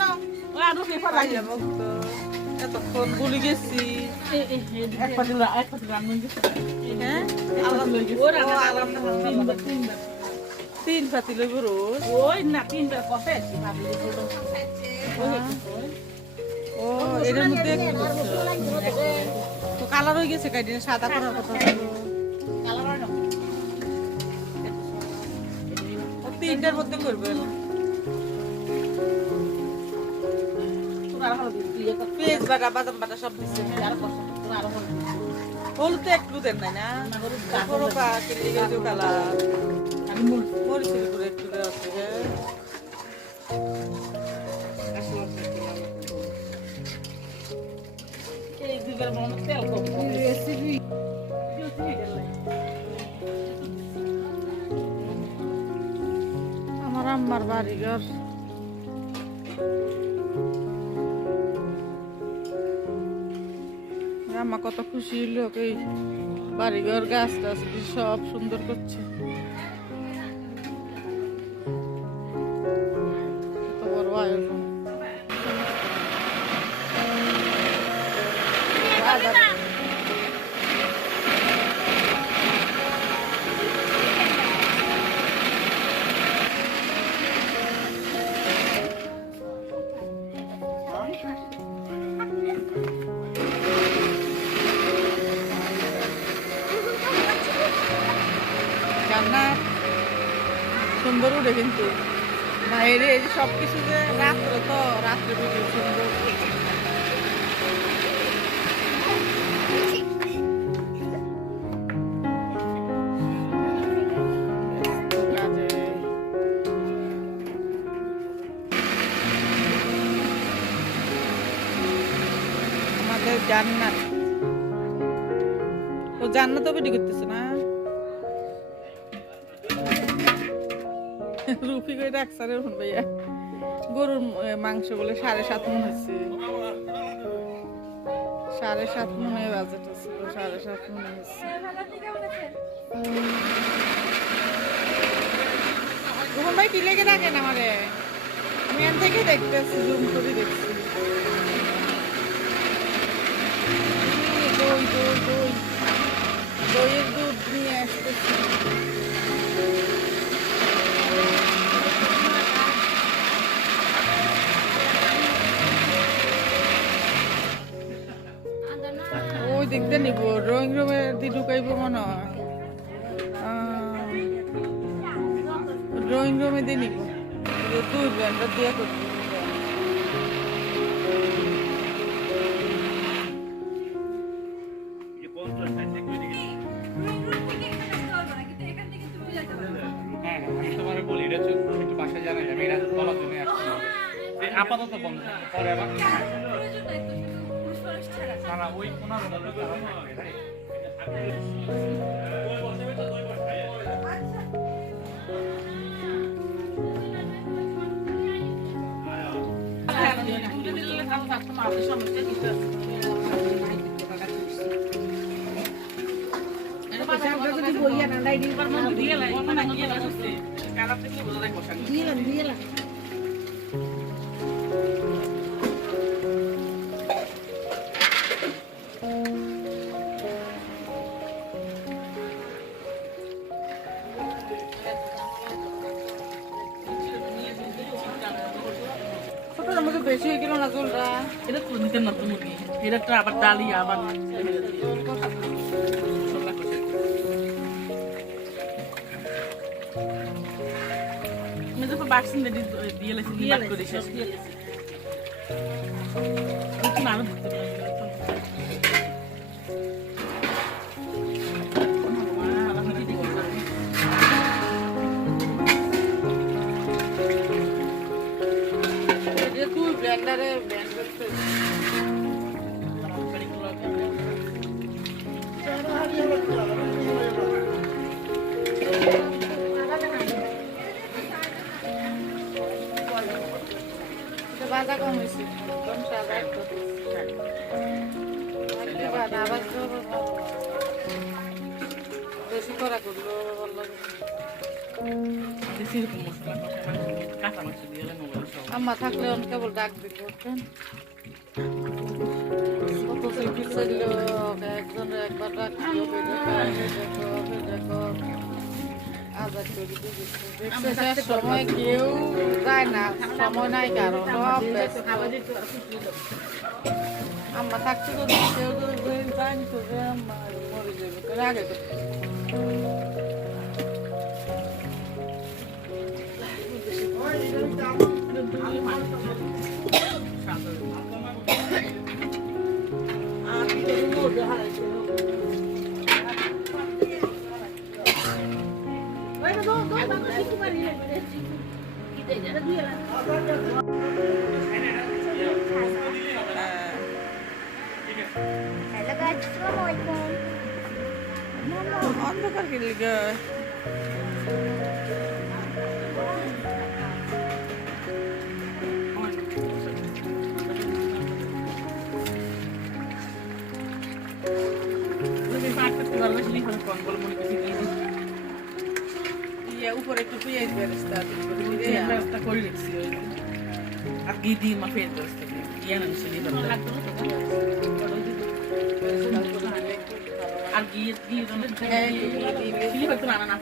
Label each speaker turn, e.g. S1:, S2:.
S1: না
S2: এতক্ষণ গেছি হ্যাঁ তিন
S1: ওই না
S2: ও তো কালার হয়ে গেছে কাইডিন সাদা করার কথা তিনটার মধ্যে করবেন পেঁয়াজ বাটা বাদাম বাটা সব দিচ্ছে হলুদ তো একটু দেন নাই না? কালার মরিচের উপরে একটু দেওয়া আছে হ্যাঁ।
S1: এই দুইবার মনে তেল কম।
S2: রেসিপি আমার আম্মার বাড়িঘর আম্মা কত খুশি হইল এই বাড়িঘর গাছ টাছ সব সুন্দর করছে। কত বড় আয়োজন। সুন্দর উঠে কিন্তু। বাইরে সব কিছু যে রাত্রে তো রাত্রে ভিডিও সুন্দর। আমাদের জান্নাত। ও জান্নাত ভিডিও করতেছে না? রুফি করে রাখছে রে ভাইয়া গরুর মাংস বলে সাড়ে সাত মন হয়েছে সাড়ে সাত মনে বাজেট সাড়ে সাত মনে হয়েছে রুহন ভাই, কি লেগে রাখেন আমারে? আমি এখান থেকে দেখতেছি, জুম করে দেখছি। দই দই দই ওই দিক দিয়ে নিব। ড্রয়িং রুমে দি ঢুকাইব মনে হয়। ড্রয়িং রুমে দিয়ে নিব। তুই ব্যান্ডটা দিয়ে করবি
S3: আপাতত বন্ধ। পরে আবার। না, ওই কোনার মধ্যে তারা থাকবে, তাই?
S1: তুলে দিলে কারণ থাকতো মাঝে সমস্যা দিতে
S2: মধ্যে বেশি হয়ে গেল না জলটা
S1: এটা তুলে নিতে না তুমি এটা আবার ডালি আবার আমি বাক্সিন দিয়ে লেছি দিয়ে করে শেষ দিতে
S2: এই আম্মা থাকলে কেবল ডাক দিত একজন একবার ডাক দেখো ভিডিও সময় কেউ যায় না সময় নাই কারণ সব আম্মা থাকতে তো কেউ তো জানি তো মরে যাবে করে আগে তো
S4: হ্যালো لقيت السلام عليكم
S2: ماما عندك القلقة ইয়ে উপরে একটু পেঁয়াজ বেরেস্তা
S1: আর কি দিয়ে মাফিয়ে করতে ইয়ে না মিশে দিয়ে আর গিয়ে দিয়ে হয়তো রান্না না